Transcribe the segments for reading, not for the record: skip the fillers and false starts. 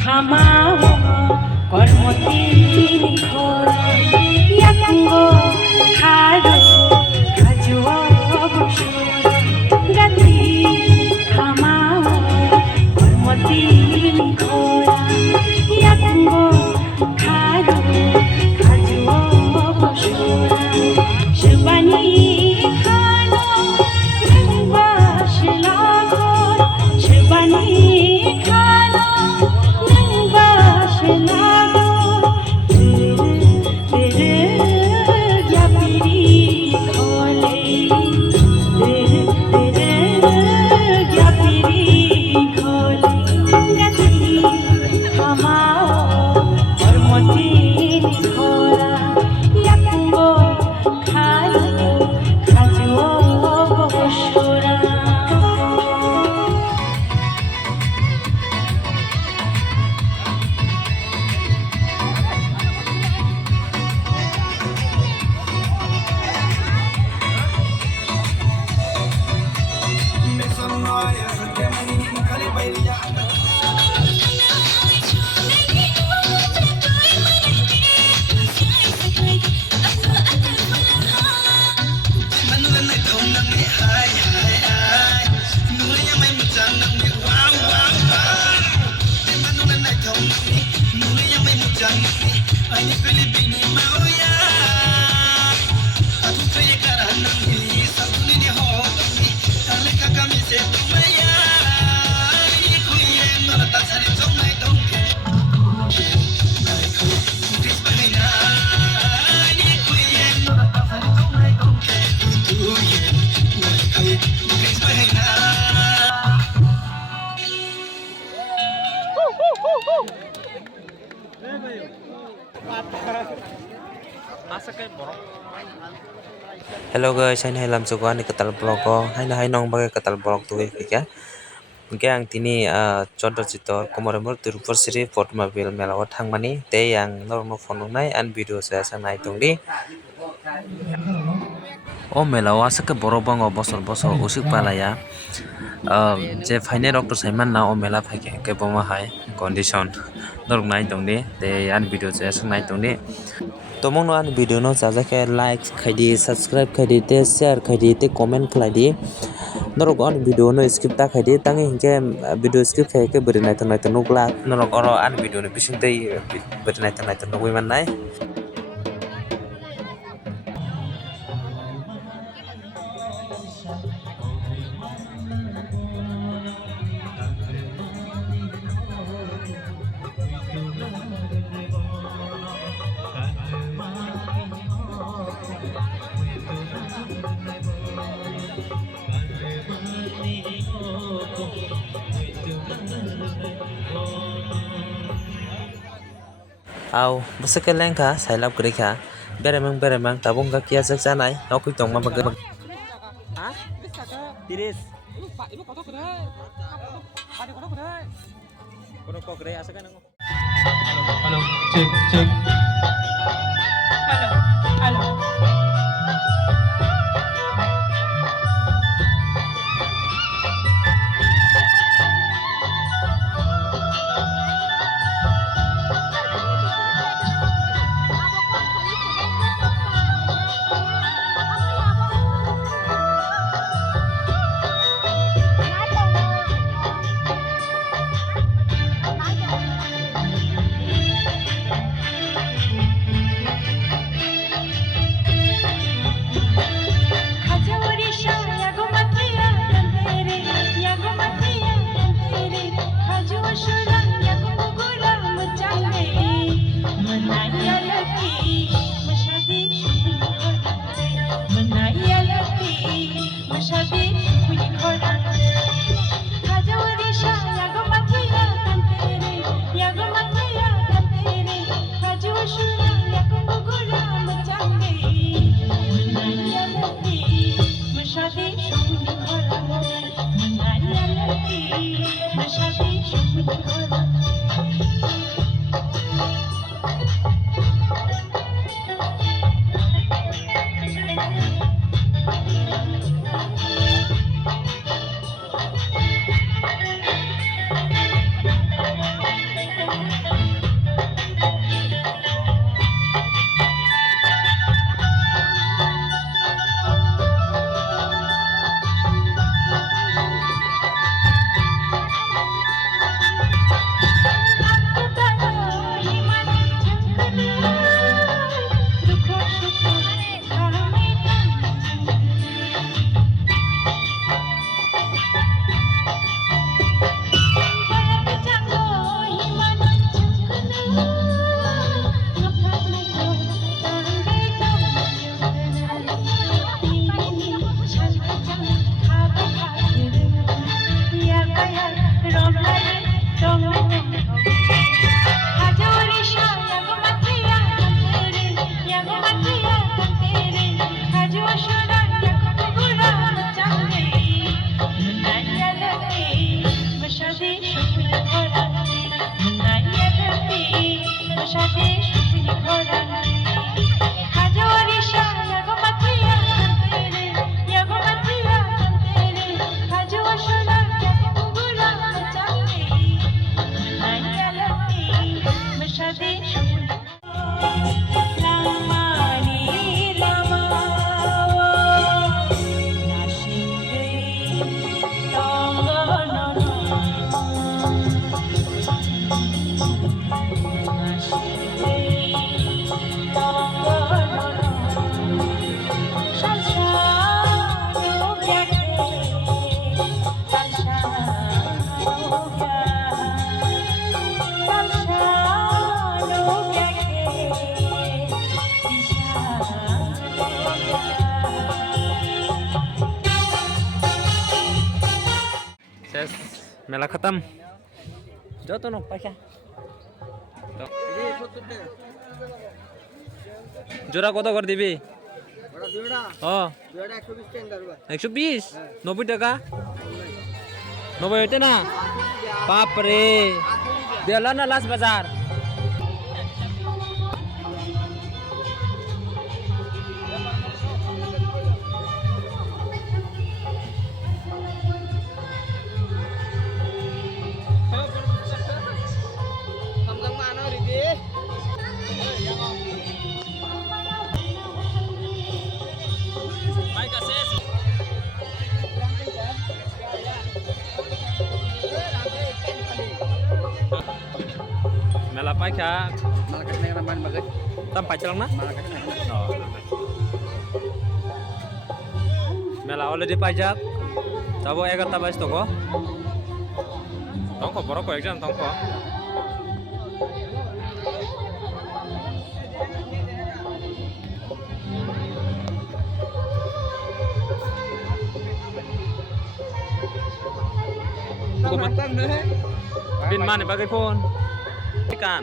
Kamawa kormoti khora yakungo khado khajuo bushura gati kamawa kormoti khora yakungo khado khajuo bushura shubani khano rangba shilako shubani khano Hello guys, hai làm suka ni ketal blog ko. Hai nong bagai ketal blog tu ya. Mungkin yang tini contoh citor komoremor Tirupur Sri Fort Mobil melawat hang mani te yang normal phone nai an video saya sanai tungdi. Oh melawa seke borobang bosor bosor usik palaya. Je faine doktor Saiman na o mela phake ke boma hai condition norok nai tungdi te an video saya sanai tungdi. Tomong no an video no jaja ke like khaidi subscribe khaidi te share khaidi te comment khaidi norok an video no skip ta khaidi tangi hingke video skip khai ke bari nai tanai nukla norok oro an video no bising tei bari nai tanai nugui mannai. Au bese lengka sailap kerika beremang tabung kaki asak sanai aku tong ma bagai Hah? Tiris. Lupa, ibu kotor kedai. Ada kotor kedai. Kotor kedai asalkan aku. Halo, cek. halo মেলা খতম যত ন পয়সা জোড়া কত করে দিবি ও 120 90 টাকা 90 হইতে না বাপরে দেলা না লাস্ট বাজার Mela paika tam pacalang na Mela already pajak tabo 11টা বাজতো গো তংক বড় কয়েকজন তংক Bin mana bagai phone ikan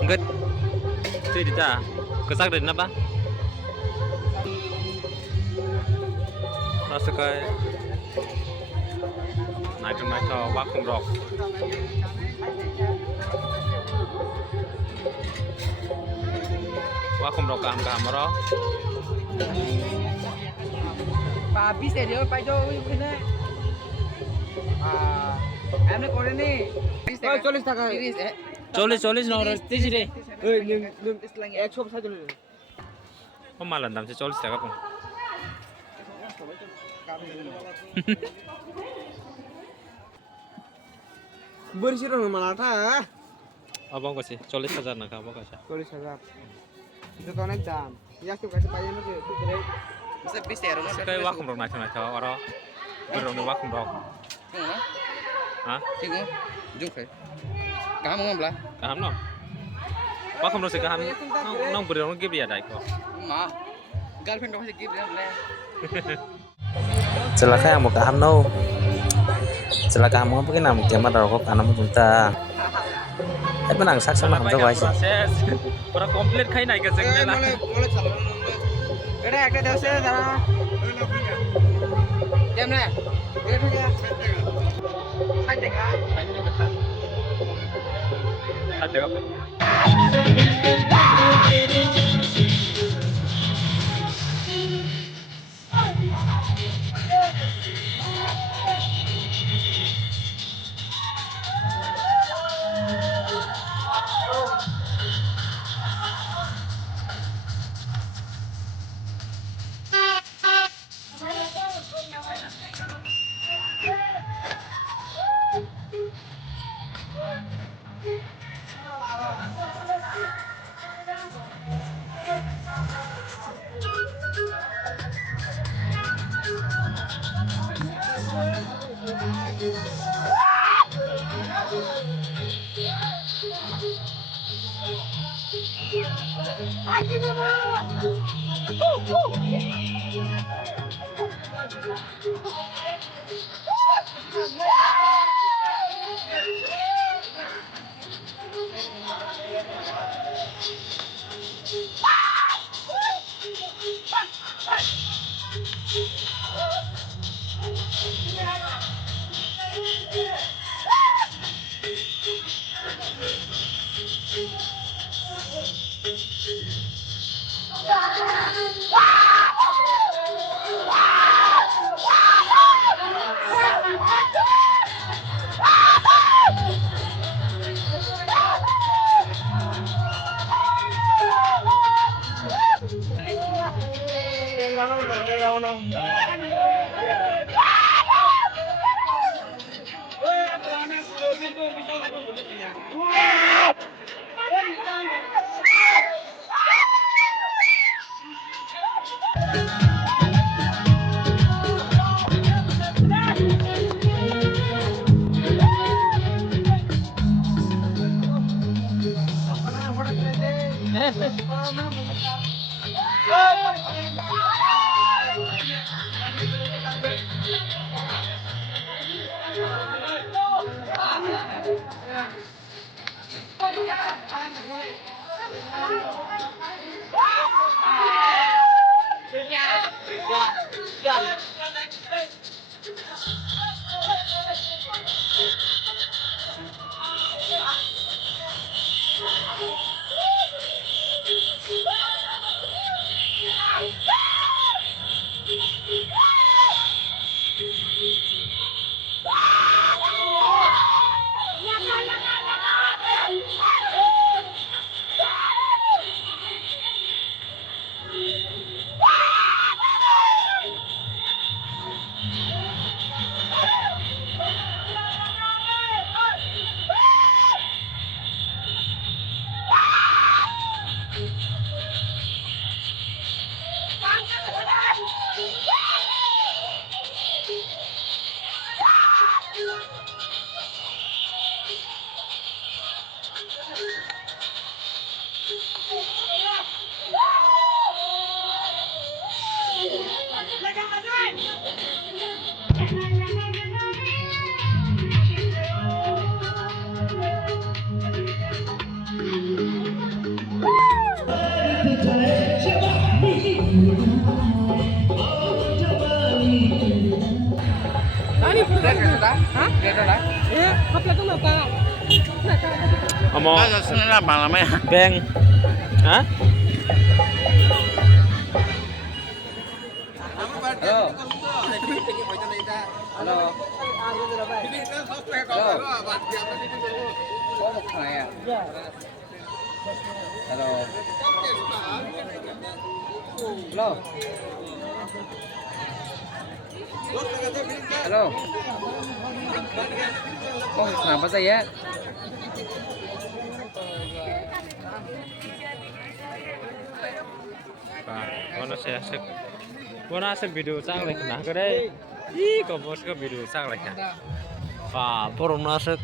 enggak itu kita kesak dari apa rasa kayak naik vakum rock kam rock habis ya dia pak Jo ini এমনি করে নি 40 টাকা 40 না 30 রে ওই নিম ইসলাম 100 সাইজ নিল ও মালার দাম 40 টাকা পড় বরিশির মালাটা abang kasi 40,000 na ka abang kasi 40000 itu তো অনেক দাম ইয়াকে কাছে পাই না যে তুই করে bisa bis ya rumah kayak vakum rock naik oro berong vakum rock hah Tinggal, jung kai. Kamu ngomong kaham no vakum rock sih kaham nong berong give ya dai ko Ma, girlfriend kamu sih give ya boleh. celaka yang mau kaham no celaka kamu apa kena mungkin ada rokok karena mau junta benang saksa mah kamu coba sih pura komplit kai naik ke sing mela Mulai salah. Ada একটা দেশে দাঁড়া কেমনে এটা ঠিক আছে ada apa Amo. Beng. Hah? Halo. Halo. Halo. Halo. Oh, kenapa saya? Mana sih video sang lagi nah kere, ih kok bos ke video sang lagi, porong nasik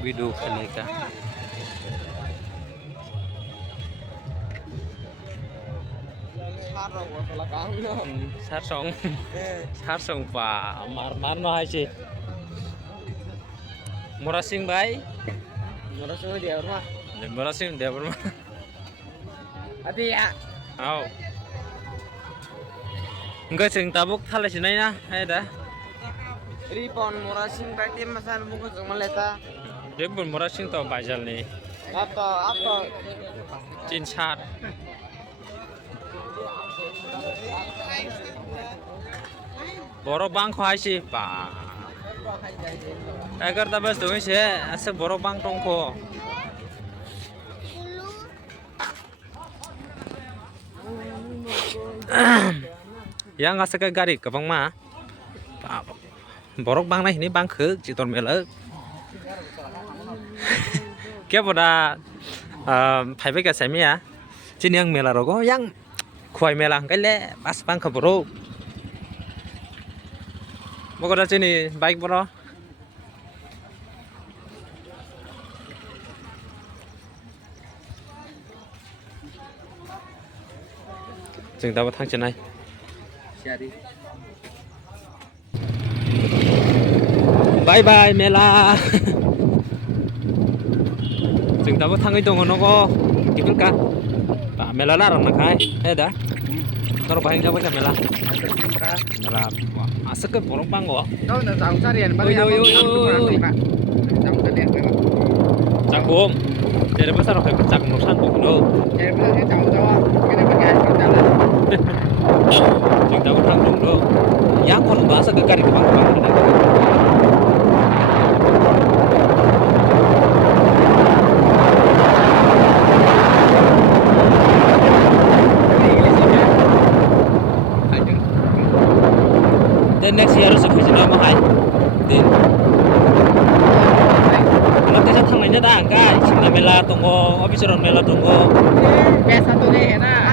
video kelika, sát song mar no hai sih, murasing bay, Murasing dia rumah. murasing dia bermana. Hati ya. Oh. Enggak sing tabuk thalai sinai na, hay dah. Ripon murasing berarti masan bungkus meleta. Dia pun murasing tau bajal nih. Apa? Cinchat. Boro bang ko hai sih, pa. Agar tabas doi sih, asa boro bang tong ko. Yang nggak suka gari ke bang mah, borok bang ini bang ke citon mela. Kia pada phải với cả sẻ mía, trên yang mela rogo yang khoai mela cái lẽ pas bang ke borok. Mau ke sini baik bro. Chúng ta vào thang trên này. Bye bye Mela. Chúng ta vào thang cái tông nó có kịp cả. Bà Mela là làm khai, thế đã. Nó bahing jawab kan Mela. Mela, asal ke borong bang kok. Kau nak tahu sarian, bang ya. Tahu sarian kan? Canggung. Jadi besar roh kayak canggung nusan bukan? Jadi betul tahu kita pakai kita lah. Chúng ta có thang đồng đâu. Yang còn bahasa ke kari bang bang. Then next year harus kerja nama hai. Then kalau kita thang lainnya dah angkat, Cina Mela tunggu, Obisoron Mela tunggu. Biasa tu deh, na.